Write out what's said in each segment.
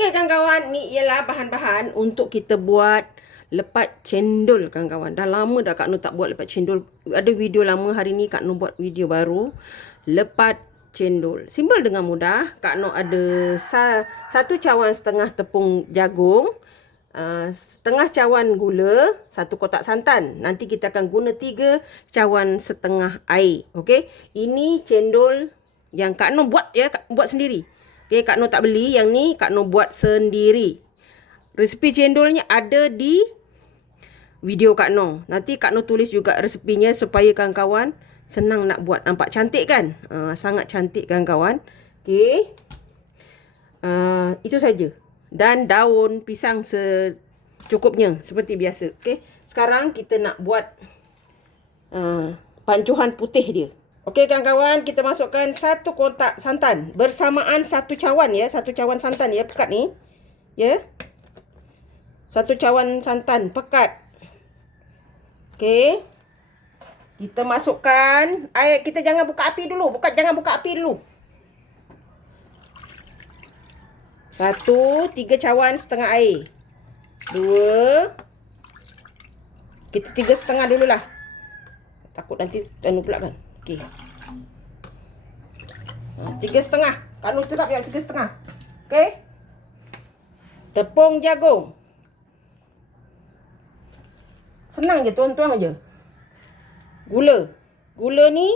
Okey kawan-kawan, ni ialah bahan-bahan untuk kita buat lepat cendol kawan-kawan. Dah lama dah Kak Nur tak buat lepat cendol. Ada video lama hari ni Kak Nur buat video baru. Lepat cendol. Simbol dengan mudah. Kak Nur ada sa satu cawan setengah tepung jagung. Uh, setengah cawan gula, satu kotak santan. Nanti kita akan guna tiga cawan setengah air. Okey. Ini cendol yang Kak Nur buat ya, buat sendiri. Okay, Kak Nur tak beli. Yang ni Kak Nur buat sendiri. Resepi cendolnya ada di video Kak Nur. Nanti Kak Nur tulis juga resepinya supaya kawan-kawan senang nak buat. Nampak cantik kan? Uh, sangat cantik kawan-kawan. Okay. Uh, itu saja. Dan daun pisang secukupnya. Seperti biasa. Okay. Sekarang kita nak buat uh, pancuhan putih dia. Okey kawan-kawan, kita masukkan satu kotak santan bersamaan satu cawan ya, satu cawan santan ya pekat ni. Ya. Satu cawan santan pekat. Okey. Kita masukkan air, kita jangan buka api dulu, buka jangan buka api dulu. Satu, tiga cawan setengah air. Dua. Kita tiga setengah dululah. Takut nanti anu pula kan. Okey. Ha, tiga setengah. Kanu tetap yang tiga setengah. Okey. Tepung jagung. Senang je tuan-tuan je. Gula. Gula ni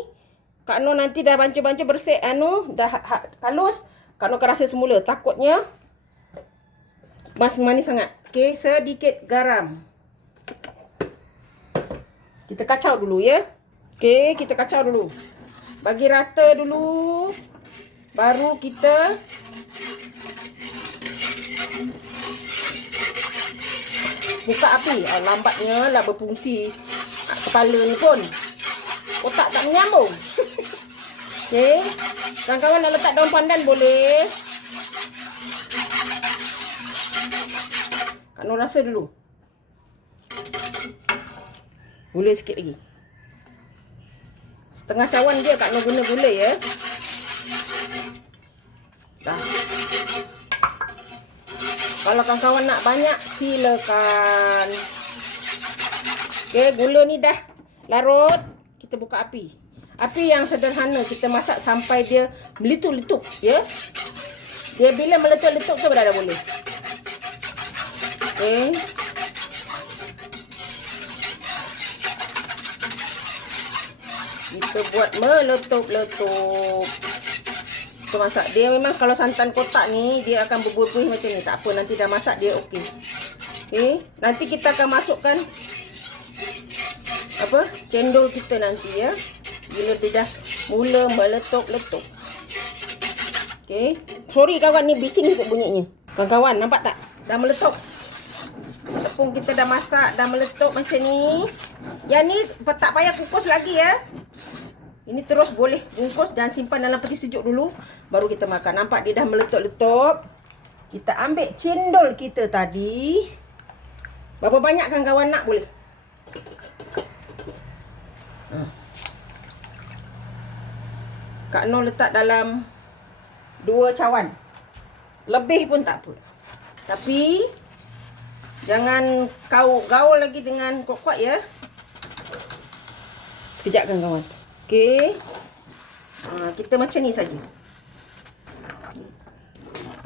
Kak Nur nanti dah bancu-bancu bersih anu dah ha, ha, halus. Kak Nur akan rasa semula. Takutnya mas manis sangat. Okey, sedikit garam. Kita kacau dulu ya. Okey, kita kacau dulu. Bagi rata dulu. Baru kita buka api. Oh, lambatnya lah berfungsi kepala ni pun. Otak tak menyambung. Okey. Kawan-kawan nak letak daun pandan boleh. Kak Nur rasa dulu. Boleh sikit lagi. Setengah cawan dia Kak Nur guna gula ya. Dah. Kalau kawan-kawan nak banyak, silakan. Okey, gula ni dah larut. Kita buka api. Api yang sederhana kita masak sampai dia meletup-letup ya. Dia bila meletup-letup tu dah boleh. Okey. Kita buat meletup-letup. Kita masak. Dia memang kalau santan kotak ni, dia akan berbuih-buih macam ni. Tak apa, nanti dah masak dia okey. Okey. Nanti kita akan masukkan apa? Cendol kita nanti ya. Bila dia dah mula meletup-letup. Okey. Sorry kawan ni bising sikit bunyinya. Kawan-kawan nampak tak? Dah meletup. Tepung kita dah masak, dah meletup macam ni. Yang ni tak payah kukus lagi ya. Ini terus boleh bungkus dan simpan dalam peti sejuk dulu. Baru kita makan. Nampak dia dah meletup-letup. Kita ambil cendol kita tadi. Berapa banyak kan kawan nak boleh. Kak Noh letak dalam dua cawan. Lebih pun tak apa. Tapi jangan kau gaul lagi dengan kuat-kuat ya. Sekejap kan kawan. Okey. Ha, kita macam ni saja.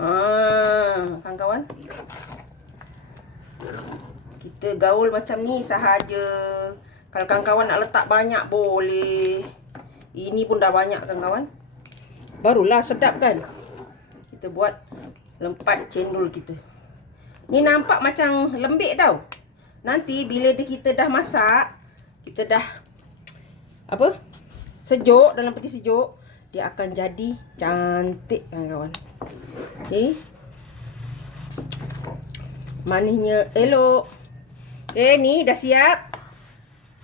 Ha, kawan-kawan. Kita gaul macam ni sahaja. Kalau kawan-kawan nak letak banyak boleh. Ini pun dah banyak kawan-kawan. Barulah sedap kan. Kita buat lempat cendol kita. Ni nampak macam lembik tau. Nanti bila kita dah masak, kita dah apa? Sejuk dalam peti sejuk dia akan jadi cantik kawan-kawan. Okey. Manisnya elok. Eh ni dah siap.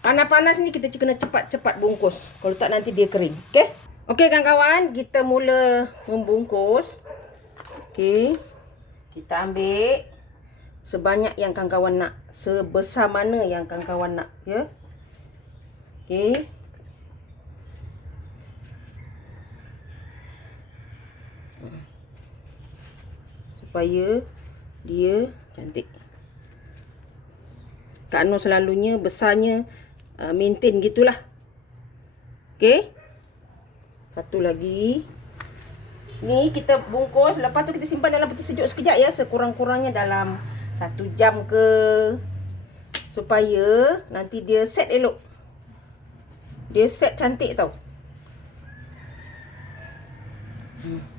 Panas-panas ni kita kena cepat-cepat bungkus. Kalau tak nanti dia kering. Okey. Okey kawan-kawan, kita mula membungkus. Okey. Kita ambil sebanyak yang kawan-kawan nak. Sebesar mana yang kawan-kawan nak, ya. Okey. Supaya dia cantik. Kak Nur selalunya besarnya uh, maintain gitulah. Okey. Satu lagi. Ni kita bungkus. Lepas tu kita simpan dalam peti sejuk sekejap ya. Sekurang-kurangnya dalam satu jam ke. Supaya nanti dia set elok. Dia set cantik tau. Hmm.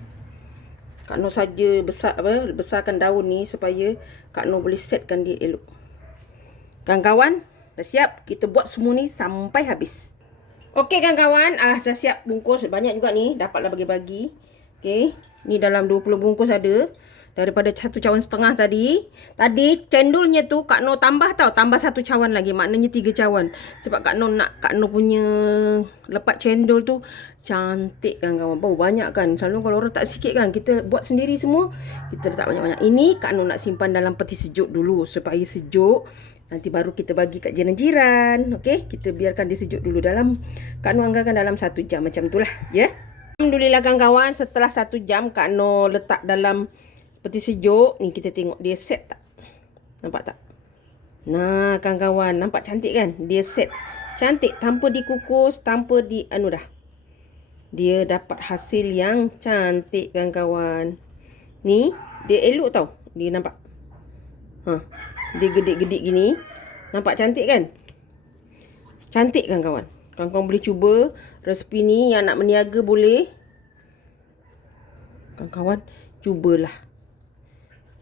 Kak Nur saja besar apa besarkan daun ni supaya Kak Nur boleh setkan dia elok. Kawan-kawan, dah siap kita buat semua ni sampai habis. Okey kawan-kawan, ah dah siap bungkus banyak juga ni, dapatlah bagi-bagi. Okey, ni dalam 20 bungkus ada daripada satu cawan setengah tadi. Tadi cendolnya tu Kak No tambah tau, tambah satu cawan lagi. Maknanya tiga cawan. Sebab Kak No nak Kak No punya lepat cendol tu cantik kan kawan. Bau banyak kan. Selalu kalau orang tak sikit kan, kita buat sendiri semua. Kita letak banyak-banyak. Ini Kak No nak simpan dalam peti sejuk dulu supaya sejuk. Nanti baru kita bagi kat jiran-jiran. Okey, kita biarkan dia sejuk dulu dalam Kak No anggarkan dalam satu jam macam itulah, ya. Yeah? Alhamdulillah kawan-kawan, setelah satu jam Kak No letak dalam peti sejuk ni kita tengok dia set tak? Nampak tak? Nah kawan-kawan nampak cantik kan? Dia set cantik tanpa dikukus tanpa di anu dah. Dia dapat hasil yang cantik kawan-kawan. Ni dia elok tau. Dia nampak. Ha dia gedik-gedik gini. Nampak cantik kan? Cantik kan kawan kawan-kawan boleh cuba resipi ni. Yang nak meniaga boleh. Kawan-kawan cubalah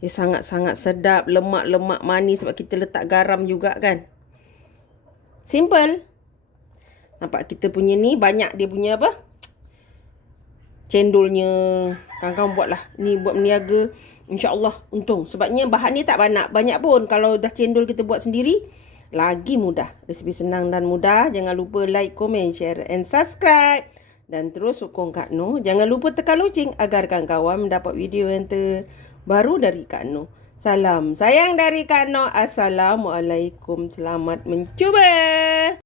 dia sangat-sangat sedap, lemak-lemak manis sebab kita letak garam juga kan. Simple. Nampak kita punya ni banyak dia punya apa? Cendolnya. Kawan-kawan buatlah. Ni buat meniaga. InsyaAllah untung. Sebabnya bahan ni tak banyak. Banyak pun kalau dah cendol kita buat sendiri. Lagi mudah. Resipi senang dan mudah. Jangan lupa like, komen, share and subscribe. Dan terus sokong Kak Noh. Jangan lupa tekan loceng agar kawan-kawan mendapat video yang ter baru dari Kak Noh. Salam sayang dari Kak Noh. Assalamualaikum. Selamat mencuba.